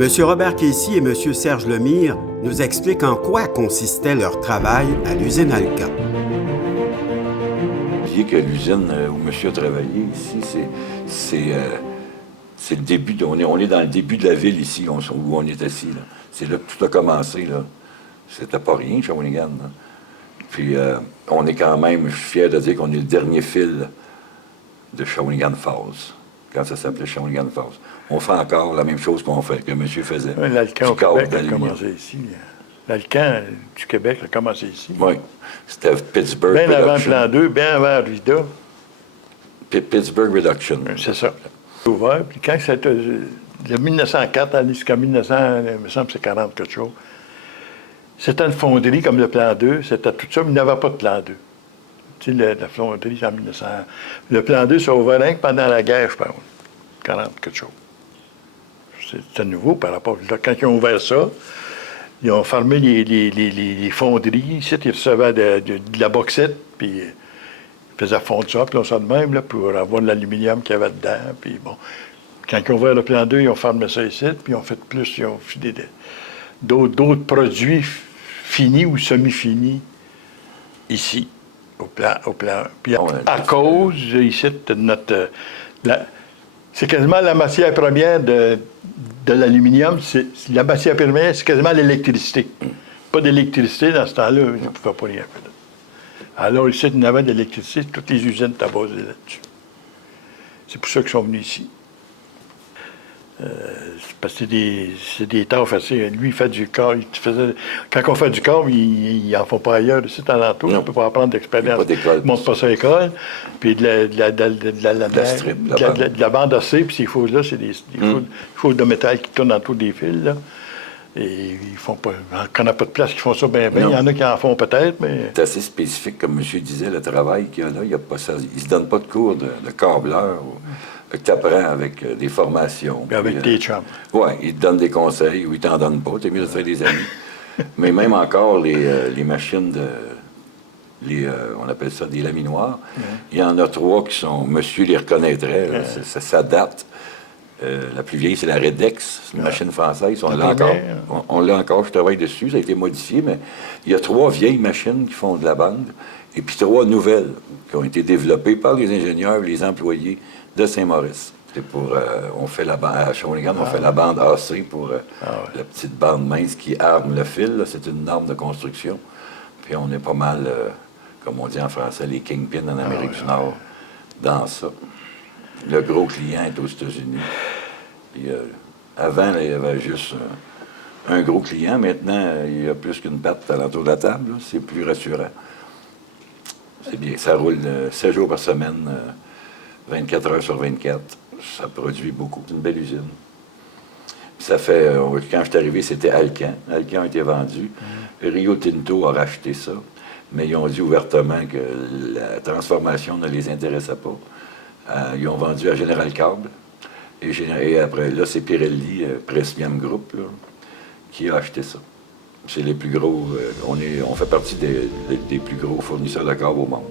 M. Robert Casey et M. Serge Lemire nous expliquent en quoi consistait leur travail à l'usine Alcan. Que l'usine où monsieur a travaillé ici, c'est le début, on est dans le début de la ville ici, où on est assis. Là. C'est là que tout a commencé. Là. C'était pas rien, Shawinigan. Là. Puis on est quand même fiers de dire qu'on est le dernier fil de Shawinigan Falls, quand ça s'appelait Shawinigan Falls. On fait encore la même chose que monsieur faisait. L'Alcan au Québec a commencé ici. L'Alcan du Québec a commencé ici. Oui. C'était Pittsburgh Bien Reduction. avant Plan 2, bien avant Rida. Pittsburgh Reduction. C'est ça. Ouvert. Puis quand c'était de 1904 jusqu'à 1900, il me semble que c'est 40 quelque chose, c'était une fonderie comme le Plan 2, c'était tout ça, mais il n'y avait pas de Plan 2. Tu sais, la fonderie, c'est en 1900. Le Plan 2 s'est ouvert rien que pendant la guerre, je pense. 40 quelque chose. C'était nouveau par rapport à... Quand ils ont ouvert ça, ils ont fermé les fonderies. Ici, ils recevaient de la bauxite, puis ils faisaient fondre ça, puis on ça de même, là, pour avoir de l'aluminium qu'il y avait dedans. Puis bon, quand ils ont ouvert le Plan 2, ils ont fermé ça ici, puis ils ont fait plus, ils ont fait d'autres produits finis ou semi-finis ici, au plan. Puis à cause, ici, de notre... c'est quasiment la matière première de l'aluminium, la matière première, c'est quasiment l'électricité. Pas d'électricité dans ce temps-là, ils ne pouvaient pas rien faire. Alors ici, il y avait de l'électricité, toutes les usines étaient basées là-dessus. C'est pour ça qu'ils sont venus ici. Parce que c'est des tâches assez... Lui, il fait du corps. Quand on fait du corps, il n'en faut pas ailleurs. Ici, à l'entour, on ne peut pas apprendre d'expérience. Il ne monte pas ça à l'école. Puis de la bande acier, puis ces faux-là, c'est des faux de métal qui tournent autour des fils. Là. Et ils font pas... Quand on n'a pas de place, ils font ça bien. Il y en a qui en font peut-être, mais... C'est assez spécifique, comme monsieur disait, le travail qu'il y a là. Il ne se donne pas de cours de câbleur. Tu apprends avec des formations. Puis avec tes chums. Oui, ils te donnent des conseils ou ils t'en donnent pas. T'es mieux de faire des amis. Mais même encore, les machines on appelle ça des laminoirs. Il y en a 3 qui sont... Monsieur les reconnaîtrait. Ça date. La plus vieille, c'est la Redex. C'est une machine française. On l'a encore. On l'a encore. Je travaille dessus. Ça a été modifié. Mais il y a 3 vieilles machines qui font de la bande. Et puis 3 nouvelles qui ont été développées par les ingénieurs et les employés de Saint-Maurice. C'est pour... on fait la bande... À Shawinigan, on fait la bande AC pour la petite bande mince qui arme le fil. Là. C'est une norme de construction. Puis on est pas mal, comme on dit en français, les kingpins en Amérique du Nord dans ça. Le gros client est aux États-Unis. Puis, avant, là, il y avait juste un gros client. Maintenant, il y a plus qu'une patte à l'entour de la table. Là. C'est plus rassurant. C'est bien. Ça roule 7 jours par semaine, 24 heures sur 24. Ça produit beaucoup. C'est une belle usine. Puis ça fait... quand je suis arrivé, c'était Alcan. Alcan a été vendu. Rio Tinto a racheté ça. Mais ils ont dit ouvertement que la transformation ne les intéressait pas. Ils ont vendu à General Cable. Et après, là, c'est Pirelli, Precium Group, là, qui a acheté ça. C'est les plus gros... on fait partie des plus gros fournisseurs de câbles au monde.